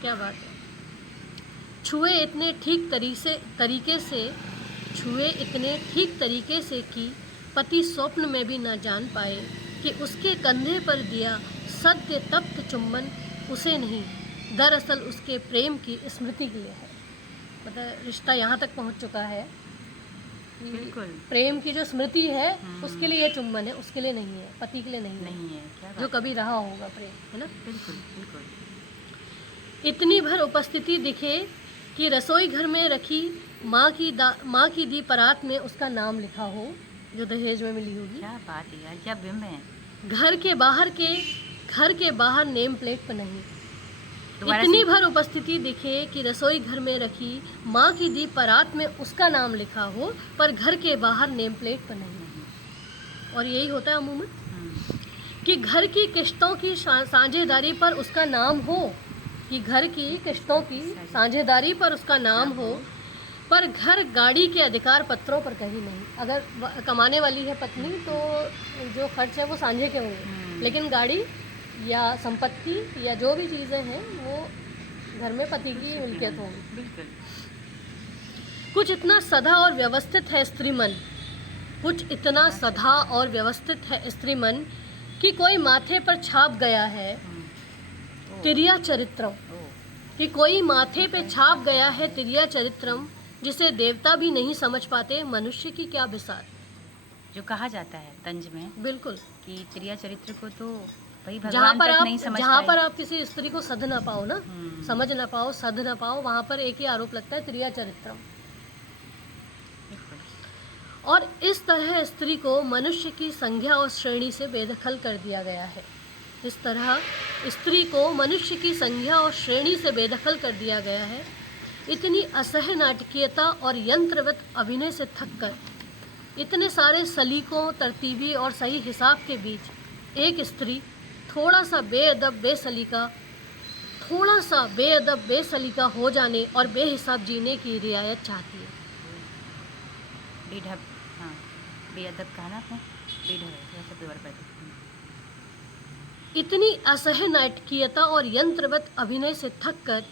क्या बात है। छुए इतने ठीक तरीके से, छुए इतने ठीक तरीके से कि पति स्वप्न में भी न जान पाए कि उसके कंधे पर दिया सत्य तप्त चुम्बन उसे नहीं, दरअसल उसके प्रेम की स्मृति के लिए है। मतलब रिश्ता यहाँ तक पहुँच चुका है, बिल्कुल। प्रेम की जो स्मृति है उसके लिए ये चुम्बन है, उसके लिए नहीं है, पति के लिए नहीं है। क्या जो कभी रहा होगा प्रेम, है ना। बिल्कुल बिल्कुल। इतनी भर उपस्थिति दिखे कि रसोई घर में रखी माँ की दी परात में उसका नाम लिखा हो, जो दहेज में मिली होगी। क्या बात है यार, क्या बिंब है। घर के बाहर नेम प्लेट पर नहीं। दोबारा इतनी से। भर उपस्थिति दिखे कि रसोई घर में रखी माँ की दी परात में उसका नाम लिखा हो, पर घर के बाहर नेम प्लेट पर नहीं। और यही होता है अमूमन कि घर की किश्तों की साझेदारी पर उसका नाम हो, कि घर की किश्तों की साझेदारी पर उसका नाम हो, पर घर गाड़ी के अधिकार पत्रों पर कहीं नहीं। अगर कमाने वाली है पत्नी तो जो खर्च है वो साझे के होंगे, लेकिन गाड़ी या संपत्ति या जो भी चीज़ें हैं वो घर में पति की मिल्कियत होगी। बिल्कुल। कुछ इतना सधा और व्यवस्थित है स्त्री मन, कुछ इतना सधा और व्यवस्थित है स्त्री मन कि कोई माथे पर छाप गया है तिरिया चरित्रम, कि कोई माथे पे छाप गया है तिरिया चरित्रम, जिसे देवता भी नहीं समझ पाते, मनुष्य की क्या बिसात। जो कहा जाता है तंज में बिल्कुल। कि त्रिया चरित्र को तो भाई जहाँ भगवान पर तक आप नहीं समझ जहाँ पाए। पर आप किसी स्त्री को सध ना पाओ ना, हम्म, समझ ना पाओ, सध ना पाओ, वहाँ पर एक ही आरोप लगता है, त्रिया चरित्रम। बिल्कुल। और इस तरह स्त्री को मनुष्य की संज्ञा और श्रेणी से बेदखल कर दिया गया है। इस तरह स्त्री को मनुष्य की संज्ञा और श्रेणी से बेदखल कर दिया गया है। इतनी असह्य नाटकीयता और यंत्रवत अभिनय से थककर, इतने सारे सलीकों, तरतीबी और सही हिसाब के बीच एक स्त्री थोड़ा सा बेअदब बेसलीका हो जाने और बेहिसाब जीने की रियायत चाहती है। बेढब, हाँ, बेअदब कहा ना आपने, बेढब है, थोड़ा सा दोबारा पढ़ दो। इतनी असह्य नाटकीयता और यंत्रवत अभिनय से थककर,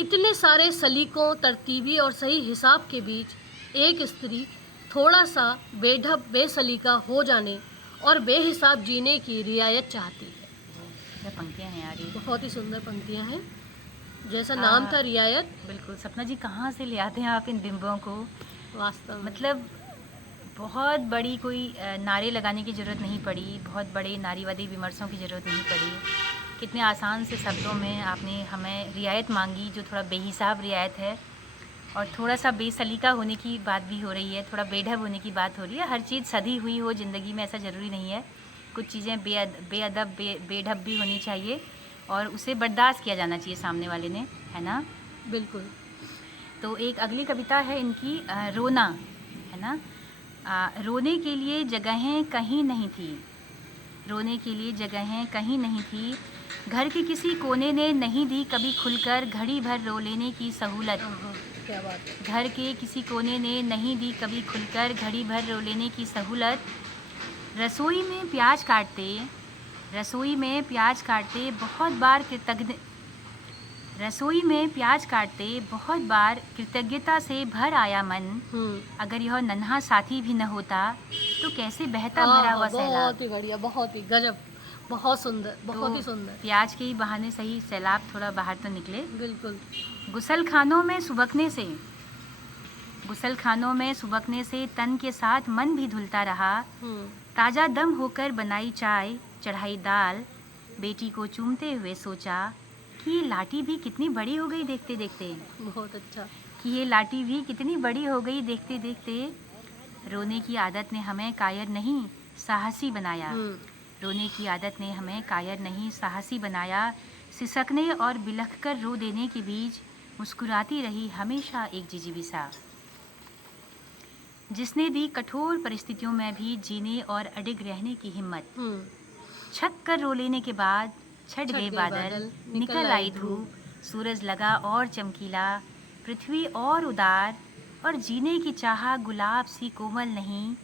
इतने सारे सलीकों, तरतीबी और सही हिसाब के बीच एक स्त्री थोड़ा सा बेढब बेसलीका हो जाने और बेहिसाब जीने की रियायत चाहती है। क्या पंक्तियाँ हैं यार ये। बहुत ही सुंदर पंक्तियां हैं। जैसा नाम था रियायत, बिल्कुल। सपना जी कहाँ से ले आते हैं आप इन बिंबों को। वास्तव में मतलब बहुत बड़ी कोई नारे लगाने की ज़रूरत नहीं पड़ी, बहुत बड़े नारीवादी विमर्शों की ज़रूरत नहीं पड़ी। कितने आसान से शब्दों में आपने हमें रियायत मांगी, जो थोड़ा बेहिसाब रियायत है, और थोड़ा सा बेसलीका होने की बात भी हो रही है, थोड़ा बेढब होने की बात हो रही है। हर चीज़ सधी हुई हो ज़िंदगी में, ऐसा ज़रूरी नहीं है। कुछ चीज़ें बेअदब बेढब भी होनी चाहिए, और उसे बर्दाश्त किया जाना चाहिए सामने वाले ने, है ना। बिल्कुल। तो एक अगली कविता है इनकी, रोना, है ना। रोने के लिए जगहें कहीं नहीं थी, रोने के लिए जगहें कहीं नहीं थी, घर के किसी कोने ने नहीं दी कभी खुलकर घड़ी भर रो लेने की सहूलत। हाँ, क्या बात है। घर के किसी कोने ने नहीं दी कभी खुलकर घड़ी भर रो लेने की सहूलत। रसोई में प्याज काटते बहुत बार रसोई में प्याज काटते बहुत बार कृतज्ञता से भर आया मन। अगर यह नन्हा साथी भी न होता तो कैसे बहता भरा हुआ सैलाब। बहुत ही बढ़िया, बहुत ही गजब, बहुत सुंदर, बहुत ही तो सुंदर। प्याज के ही बहाने सही सैलाब थोड़ा बाहर तो निकले। बिल्कुल। गुसलखानों में सुबकने से तन के साथ मन भी धुलता रहा। ताज़ा दम होकर बनाई चाय, चढ़ाई दाल, बेटी को चूमते हुए सोचा कि ये लाठी भी कितनी बड़ी हो गई देखते देखते। बहुत अच्छा। कि ये लाठी भी कितनी बड़ी हो गई देखते देखते। रोने की आदत ने हमें कायर नहीं साहसी बनाया। रोने की आदत ने हमें कायर नहीं साहसी बनाया। सिसकने और बिलख कर रो देने के बीच मुस्कुराती रही हमेशा एक जिजीविसा, जिसने दी कठोर परिस्थितियों में भी जीने और अडिग रहने की हिम्मत। छक कर रो लेने के बाद छट गए बादल, निकल आई धूप, सूरज लगा और चमकीला, पृथ्वी और उदार, और जीने की चाह गुलाब सी कोमल नहीं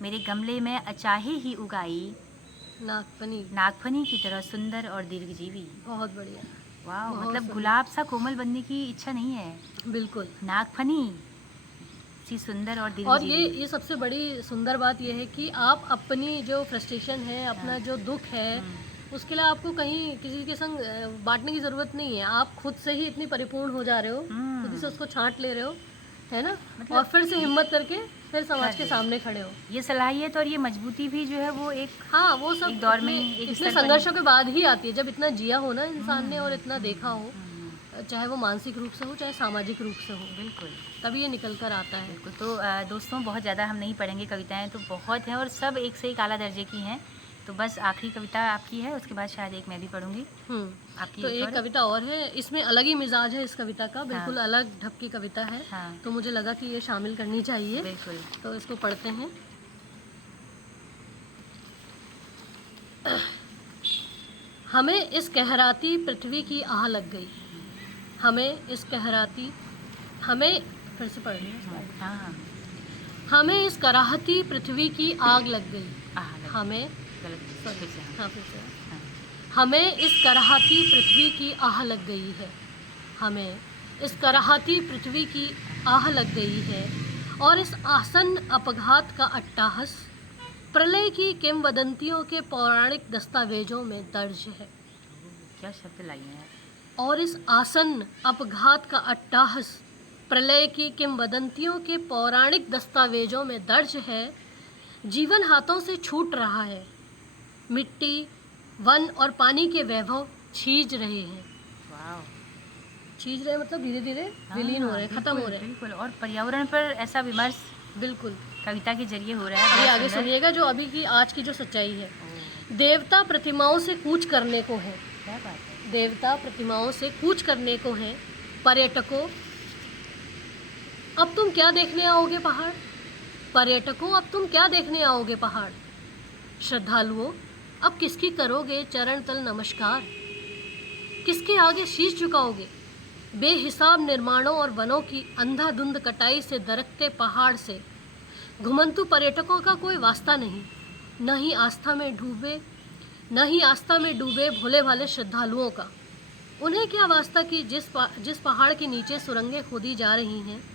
मेरे गमले में अचाहे ही उगाई, नागफनी की तरह सुंदर और दीर्घजीवी। बहुत बढ़िया। वाह, मतलब गुलाब सा कोमल बनने की इच्छा नहीं है, बिल्कुल नागफनी सी सुंदर और दीर्घजीवी। और ये सबसे बड़ी सुंदर बात ये है कि आप अपनी जो फ्रस्ट्रेशन है, अपना जो दुख है, उसके लिए आपको कहीं किसी के संग बांटने की ज़रूरत नहीं है। आप खुद से ही इतनी परिपूर्ण हो जा रहे हो, खुद से उसको छांट ले रहे हो, है ना। मतलब और फिर से हिम्मत करके फिर समाज के सामने खड़े हो। ये सलाहियत और ये मजबूती भी जो है वो एक, हाँ, वो सब एक दौर में इतने संघर्षों के बाद ही आती है, जब इतना जिया हो ना इंसान ने और इतना देखा हो, चाहे वो मानसिक रूप से हो चाहे सामाजिक रूप से हो। बिल्कुल, तभी ये निकल कर आता है। बिल्कुल। तो दोस्तों, बहुत ज़्यादा हम नहीं पढ़ेंगे, कविताएं तो बहुत हैं और सब एक से एक आला दर्जे की हैं। तो बस आखिरी कविता आपकी है, उसके बाद शायद एक मैं भी पढ़ूंगी। आपकी तो एक कविता और है, इसमें अलग ही मिजाज है इस कविता का, बिल्कुल अलग ढंग की कविता है। तो मुझे लगा कि ये शामिल करनी चाहिए। बिल्कुल। तो इसको पढ़ते हैं। हमें इस कहराती पृथ्वी की आह लग गई, फिर से पढ़ रही हूँ। हमें इस कराहती पृथ्वी की आग लग गई, हमें इस कराहती पृथ्वी की आह लग गई है, हमें इस कराहती पृथ्वी की आह लग गई है, और इस आसन्न अपघात का अट्टाहस प्रलय की किंवदंतियों के पौराणिक दस्तावेजों में दर्ज है। क्या शब्द लाई हैं। और इस आसन्न अपघात का अट्टाहस प्रलय की किंवदंतियों के पौराणिक दस्तावेजों में दर्ज है, जीवन हाथों से छूट रहा है। मिट्टी, वन और पानी के वैभव छीज रहे हैं। वाह, छीज रहे मतलब धीरे धीरे विलीन हो रहे हैं, खत्म हो रहे हैं। बिल्कुल। और पर्यावरण पर ऐसा विमर्श बिल्कुल। कविता के जरिए हो रहा है। अभी बहुत आगे सुंदर। सुनिएगा जो अभी की आज की जो सच्चाई है। ओह, देवता प्रतिमाओं से कूच करने को है। क्या बात है। देवता प्रतिमाओं से कूच करने को है। पर्यटकों, अब तुम क्या देखने आओगे पहाड़? पर्यटकों, अब तुम क्या देखने आओगे पहाड़? श्रद्धालुओं, अब किसकी करोगे चरण तल नमस्कार? किसके आगे शीश झुकाओगे? बेहिसाब निर्माणों और वनों की अंधाधुंध कटाई से दरकते पहाड़ से घुमंतु पर्यटकों का कोई वास्ता नहीं, न ही आस्था में डूबे भोले भाले श्रद्धालुओं का। उन्हें क्या वास्ता कि जिस पहाड़ के नीचे सुरंगें खोदी जा रही हैं,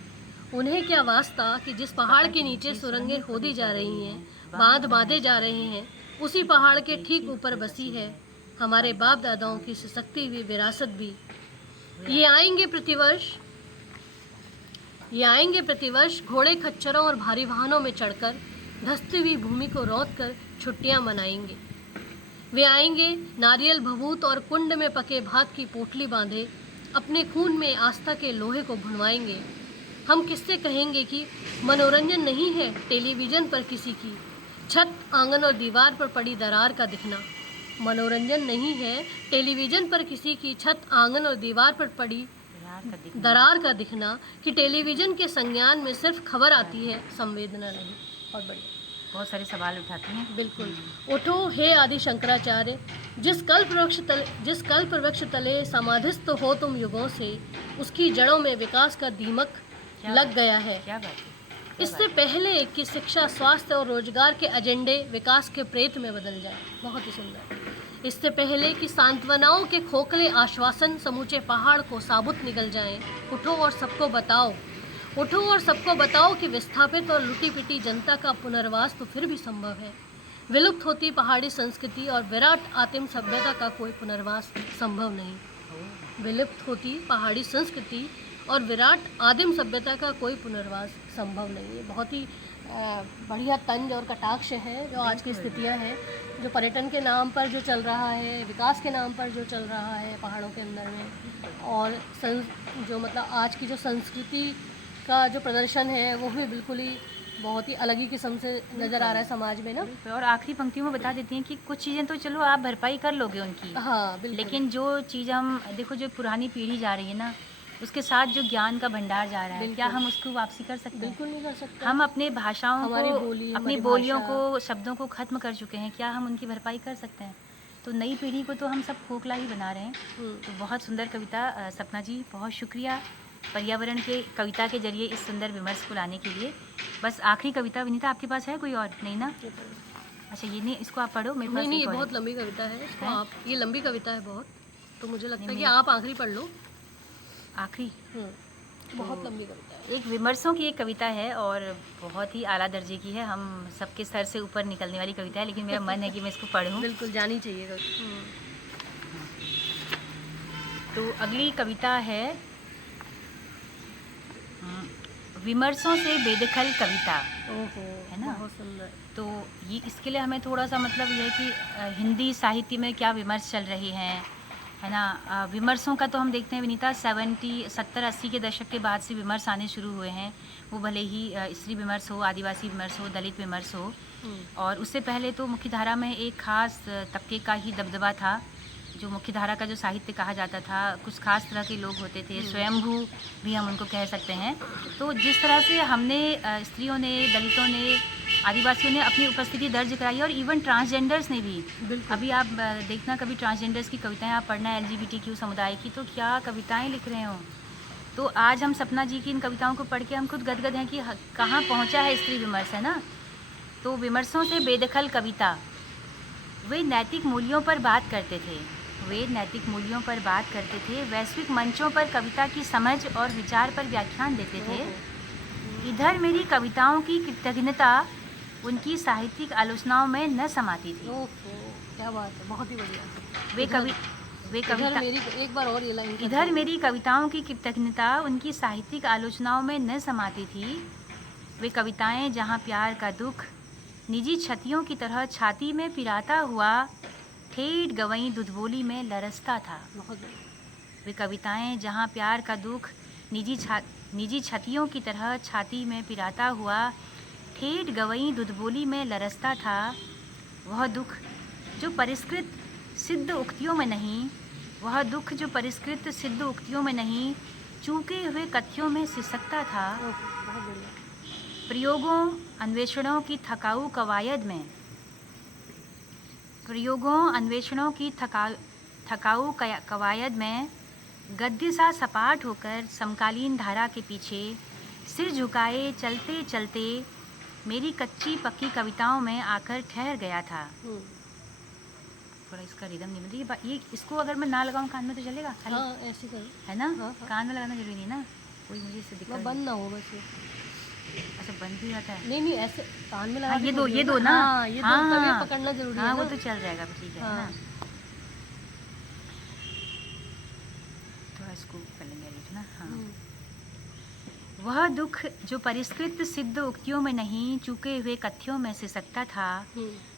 उन्हें क्या वास्ता कि जिस पहाड़ के नीचे सुरंगें खोदी जा रही हैं, बांध बांधे जा रहे हैं, उसी पहाड़ के ठीक ऊपर बसी है हमारे बाप दादाओं की सिसकती हुई विरासत भी। ये आएंगे प्रतिवर्ष घोड़े खच्चरों और भारी वाहनों में चढ़कर धंसती हुई भूमि को रौंद कर छुट्टियां मनाएंगे। वे आएंगे नारियल भभूत और कुंड में पके भात की पोटली बांधे अपने खून में आस्था के लोहे को भुनवाएंगे। हम किससे कहेंगे कि मनोरंजन नहीं है टेलीविज़न पर किसी की छत, आंगन और दीवार पर पड़ी दरार का दिखना। मनोरंजन नहीं है टेलीविज़न पर किसी की छत, आंगन और दीवार पर पड़ी दरार का दिखना, कि टेलीविज़न के संज्ञान में सिर्फ खबर आती है, संवेदना नहीं। बहुत बढ़िया। बहुत सारे सवाल उठाती हैं। बिल्कुल। उठो हे आदि शंकराचार्य, जिस कल्प वृक्ष तले समाधिस्थ हो तुम युगों से, उसकी जड़ों में विकास का दीमक लग गया है। क्या बात है। इससे पहले कि शिक्षा, स्वास्थ्य और रोजगार के एजेंडे विकास के प्रेत में बदल जाए। बहुत ही सुंदर। इससे पहले कि सांत्वनाओं के खोखले आश्वासन समूचे पहाड़ को साबुत निकल जाएं, उठो और सबको बताओ कि विस्थापित और लुटी पिटी जनता का पुनर्वास तो फिर भी संभव है। विलुप्त होती पहाड़ी संस्कृति और विराट आदिम सभ्यता का कोई पुनर्वास संभव नहीं। विलुप्त होती पहाड़ी संस्कृति और विराट आदिम सभ्यता का कोई पुनर्वास संभव नहीं है। बहुत ही बढ़िया तंज और कटाक्ष है जो आज की स्थितियां हैं, जो पर्यटन के नाम पर जो चल रहा है, विकास के नाम पर जो चल रहा है पहाड़ों के अंदर में, और जो मतलब आज की जो संस्कृति का जो प्रदर्शन है वो भी बिल्कुल ही बहुत ही अलग ही किस्म से नज़र आ रहा है समाज में ना। और आखिरी पंक्तियों में बता देती हैं कि कुछ चीज़ें तो चलो आप भरपाई कर लोगे उनकी, हाँ बिल्कुल, लेकिन जो चीज़ हम देखो जो पुरानी पीढ़ी जा रही है ना, उसके साथ जो ज्ञान का भंडार जा रहा है, क्या हम उसको वापसी कर सकते हैं? बिल्कुल नहीं कर सकते। हम अपने भाषाओं हमारी को, बोली, अपनी हमारी बोलियों भाषा। को, शब्दों को खत्म कर चुके हैं, क्या हम उनकी भरपाई कर सकते हैं? तो नई पीढ़ी को तो हम सब खोखला ही बना रहे हैं। तो बहुत सुंदर कविता सपना जी, बहुत शुक्रिया पर्यावरण के कविता के जरिए इस सुंदर विमर्श को लाने के लिए। बस आखिरी कविता विनीता आपके पास है कोई और? नहीं ना? अच्छा ये नहीं, इसको आप पढ़ो। मेरे पास नहीं, एक ये और बहुत है। लंबी कविता है, इसको है? आप, ये लंबी कविता है बहुत, तो मुझे लगता है नहीं, कि आप आखिरी पढ़ लो। आखिरी बहुत लंबी कविता है। एक विमर्शों की एक कविता है और बहुत ही आला दर्जे की है, हम सबके सर से ऊपर निकलने वाली कविता है, लेकिन मेरा मन है कि मैं इसको पढ़ूं। बिल्कुल जानी चाहिए। तो अगली कविता है विमर्शों से बेदखल कविता। ओहो, है ना? बहुत सुंदर। तो ये इसके लिए हमें थोड़ा सा मतलब ये है कि हिंदी साहित्य में क्या विमर्श चल रहे हैं, है ना? विमर्शों का तो हम देखते हैं विनीता 70-80 के दशक के बाद से विमर्श आने शुरू हुए हैं। वो भले ही स्त्री विमर्श हो, आदिवासी विमर्श हो, दलित विमर्श हो, और उससे पहले तो मुख्यधारा में एक खास तबके का ही दबदबा था। जो मुख्यधारा का जो साहित्य कहा जाता था, कुछ खास तरह के लोग होते थे, स्वयंभू भी हम उनको कह सकते हैं। तो जिस तरह से हमने स्त्रियों ने, दलितों ने, आदिवासियों ने अपनी उपस्थिति दर्ज कराई, और इवन ट्रांसजेंडर्स ने भी। अभी आप देखना कभी ट्रांसजेंडर्स की कविताएं आप पढ़ना, LGBTQ समुदाय की, तो क्या कविताएं लिख रहे हो। तो आज हम सपना जी की इन कविताओं को पढ़ के हम खुद गदगद हैं कि कहाँ पहुँचा है स्त्री विमर्श, है ना? तो विमर्शों से बेदखल कविता। वे नैतिक मूल्यों पर बात करते थे, वैश्विक मंचों पर कविता की समझ और विचार पर व्याख्यान देते थे। इधर मेरी कविताओं की कृतज्ञता उनकी साहित्यिक आलोचनाओं में न समाती थी। क्या बात है, बहुत ही बढ़िया। वे इधर कविता मेरी एक बार और ये लाइन कर इधर दो। मेरी कविताओं की कृतज्ञता उनकी साहित्यिक आलोचनाओं में न समाती थी। वे कविताएं जहाँ प्यार का दुख निजी क्षतियों की तरह छाती में पिराता हुआ ठेठ गवई दुधबोली में लरसता था। बहुत बढ़िया। वे कविताएं जहाँ प्यार का दुख निजी क्षतियों की तरह छाती में पिराता हुआ ठेठ गवई दुधबोली में लरसता था, वह दुख जो परिष्कृत सिद्ध उक्तियों में नहीं, वह दुख जो परिष्कृत सिद्ध उक्तियों में नहीं, चूके हुए कथ्यों में सिसकता था। ओके, बहुत बढ़िया। प्रयोगों अन्वेषणों की थकाऊ कवायद में प्रयोगों अन्वेषणों की थकाऊ कवायद में गद्य सा सपाट होकर समकालीन धारा के पीछे सिर झुकाए चलते चलते मेरी कच्ची पक्की कविताओं में आकर ठहर गया था। थोड़ा इसका रिदम नहीं मिलती ये इसको अगर मैं ना लगाऊं कान में तो चलेगा खाली? हाँ, ऐसे करो। है ना? हाँ, हाँ। कान में लगाना जरूरी नहीं ना, कोई मुझे इससे दिक्कत बंद ना हो बस ये। अच्छा बंद भी जाता है? नहीं ऐसे कान में लगा हाँ, के ये दो ना। हाँ, ये दो तभी पकड़ना जरूरी हाँ है वो ना। तो चल जाएगा, ठीक है हाँ। ना। थोड़ा इसको कर लेंगे एडिट ना। हाँ, वह दुख जो परिष्कृत सिद्ध उक्तियों में नहीं, चूके हुए कथ्यों में सिसकता था।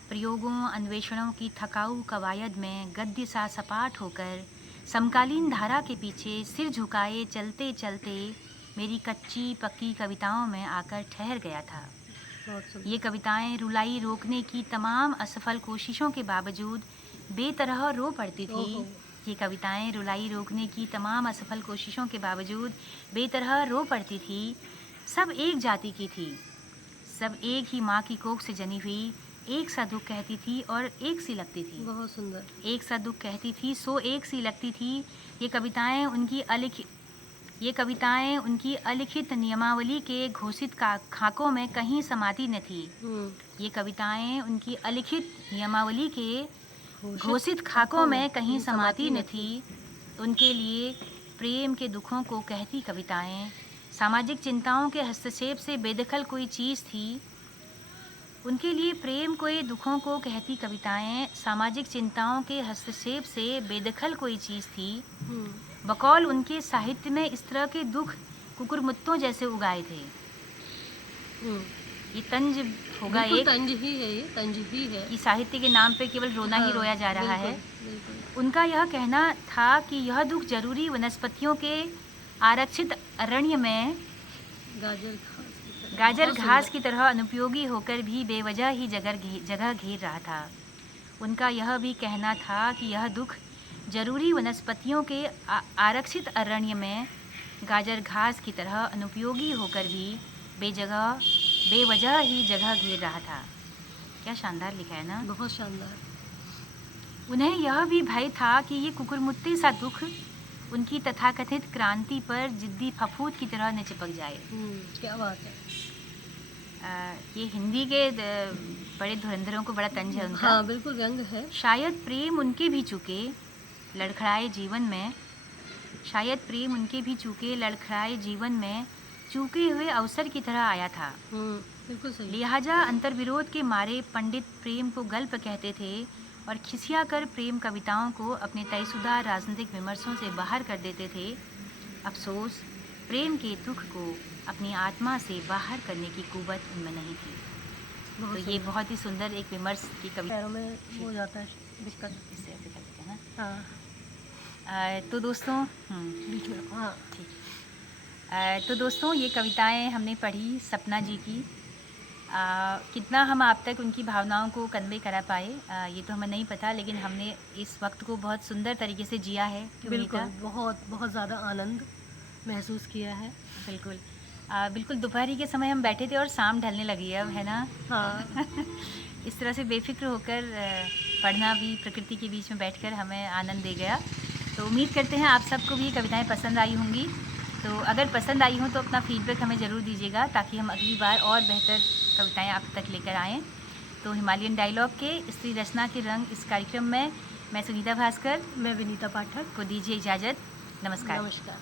प्रयोगों अन्वेषणों की थकाऊ कवायद में गद्य सा सपाट होकर समकालीन धारा के पीछे सिर झुकाए चलते चलते मेरी कच्ची पक्की कविताओं में आकर ठहर गया था। ये कविताएं रुलाई रोकने की तमाम असफल कोशिशों के बावजूद बेतरह रो पड़ती थी। ये कविताएं रुलाई रोकने की तमाम असफल कोशिशों के बावजूद बेतरह रो पड़ती थी। सब एक जाति की थी, सब एक ही माँ की कोख से जनी हुई, एक सा दुख कहती थी और एक सी लगती थी। बहुत सुंदर। एक सा दुख कहती थी सो एक सी लगती थी। ये कविताएं उनकी अलिखित नियमावली के घोषित खाकों में कहीं समाती न थी। ये कविताएं उनकी अलिखित नियमावली के घोषित खाकों में कहीं समाती न थी। उनके लिए प्रेम के दुखों को कहती कविताएं सामाजिक चिंताओं के हस्तक्षेप से बेदखल कोई चीज़ थी। उनके लिए प्रेम के दुखों को कहती कविताएं सामाजिक चिंताओं के हस्तक्षेप से बेदखल कोई चीज़ थी। बकौल उनके साहित्य में इस तरह के दुख कुकुरमुत्तों जैसे उगाए थे। ये तंज होगा, एक तंज ही है, ये तंज ही है कि साहित्य के नाम पे केवल रोना ही रोया जा रहा है। बिल्कुल। उनका यह कहना था कि यह दुख जरूरी वनस्पतियों के आरक्षित अरण्य में गाजर घास की तरह अनुपयोगी होकर भी बेवजह ही जगह घेर रहा था। उनका यह भी कहना था कि यह दुख जरूरी वनस्पतियों के आरक्षित अरण्य में गाजर घास की तरह अनुपयोगी होकर भी बेवजह ही जगह घेर रहा था। क्या शानदार लिखा है ना, बहुत शानदार। उन्हें यह भी भय था कि ये कुकुरमुत्ते सा दुख उनकी तथाकथित क्रांति पर जिद्दी फफूद की तरह न चिपक जाए। क्या बात है। ये हिंदी के बड़े धुरंधरों को बड़ा तंज है उनका। हाँ, बिल्कुल व्यंग है। शायद प्रेम उनके भी चूके लड़खड़ाए जीवन में, शायद प्रेम उनके भी चूके लड़खड़ाए जीवन में चूके हुए अवसर की तरह आया था। बिल्कुल सही। लिहाजा अंतर्विरोध के मारे पंडित प्रेम को गल्प कहते थे और खिसिया कर प्रेम कविताओं को अपने तयशुदा राजनीतिक विमर्शों से बाहर कर देते थे। अफसोस प्रेम के दुख को अपनी आत्मा से बाहर करने की कुव्वत उनमें नहीं थी। तो ये बहुत ही सुंदर एक विमर्श की कविता। पैरों में हो जाता है दिक्कत, इससे ऐसे कर देते हैं ना। हाँ, तो दोस्तों बीच में। हाँ, ठीक। तो दोस्तों ये कविताएं हमने पढ़ी सपना जी की। कितना हम आप तक उनकी भावनाओं को कन्वे करा पाए ये तो हमें नहीं पता, लेकिन हमने इस वक्त को बहुत सुंदर तरीके से जिया है। बिल्कुल, बहुत बहुत ज़्यादा आनंद महसूस किया है। बिल्कुल बिल्कुल दोपहरी के समय हम बैठे थे और शाम ढलने लगी है अब, है ना। हाँ। इस तरह से बेफिक्र होकर पढ़ना भी प्रकृति के बीच में बैठकर हमें आनंद दे गया। तो उम्मीद करते हैं आप सबको भी ये कविताएं पसंद आई होंगी। तो अगर पसंद आई हो तो अपना फीडबैक हमें ज़रूर दीजिएगा ताकि हम अगली बार और बेहतर कविताएं आप तक लेकर आएँ। तो हिमालयन डायलॉग के स्त्री रचना के रंग इस कार्यक्रम में मैं सुनीता भास्कर, मैं विनीता पाठक को दीजिए इजाज़त। नमस्कार। नमस्कार।